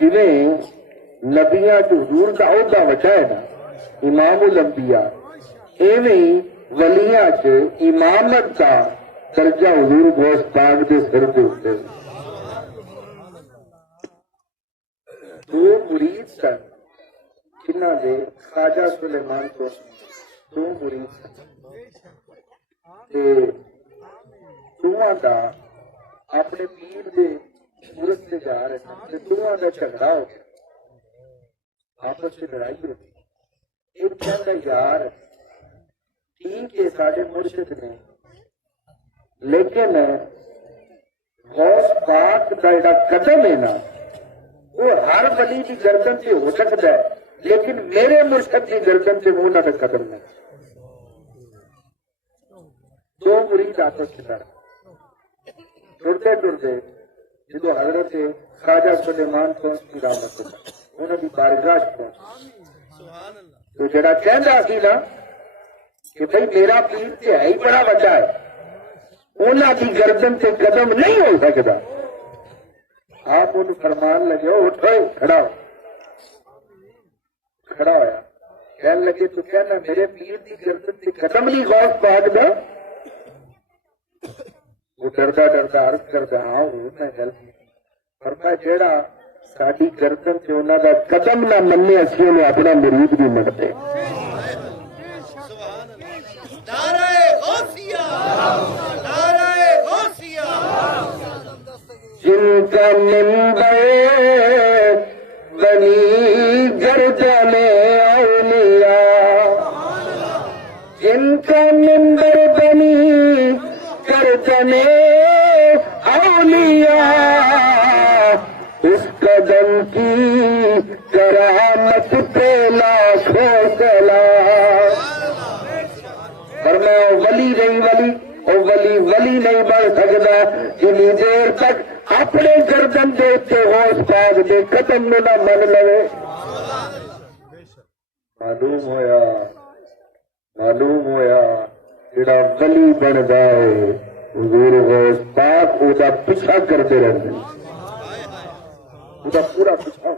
جویں نبیاں چ حضور دا عہدہ وڈا ہے نا امام الانبیاء، ایویں ولیاں چ امامت دا درجہ حضور غوث پاک دے سر دے اوپر۔ دو مرید سن جنہاں دے خواجہ سلیمان کو دو مرید سن تے دوواں دا اپنے پیر دے مورد سے جا رہے تھے، دوواں دا جھگڑا ہو گیا، آپس میں لڑائی ہوئی۔ ایک کہتا یار ٹھیک ہے سارے مرشد نے، لیکن غوث پاک کا جڑا قدم ہے نا وہ ہر ولی کی گردن سے ہو سکتا ہے، لیکن میرے مرشد کی گردن سے وہ نہ قدم نہیں۔ دو مرید آپس میں ٹرتے ٹرتے جدو حضرت خواجہ سلیمان پہنچ کی رحمت اللہ انہوں کی بارگاہ پہنچ تو جڑا کہندا سی نا کہ بھئی میرا پیر تے ہے ہی بڑا وڈا ہے، انہاں دی گردن تے قدم نہیں ہو سکتا۔ آپ انہوں فرمان لگے اٹھو کھڑا ہو، کھڑا ہویا، کہنے لگے تو کہنا میرے پیر دی گردن تے قدم نہیں غوث پاک دا؟ وہ ڈردا ڈردا عرض کردا ہاں میں گل فرمایا جیڑا ساڈی گردن تے انہاں دا قدم نہ مننے اسی انہوں اپنا مرید بھی منتے۔ نعرہ غوثیہ، نعرہ غوثیہ۔ جن کا منبر بنی گردن اولیاء، جن کا منبر بنی گردن اولیاء، اس قدم کی کرامت پہ لاکھوں سلام۔ فرمایا ولی نہیں ولی نہیں بن سکتا جنی دیر تک اپنے گردن دے کے غوث پاک دے قدم میں نہ من لے۔ معلوم ہویا جڑا ولی بندا ہے حضور غوث پاک او دا پیچھا کرتے رہتے، او دا پورا پیچھا۔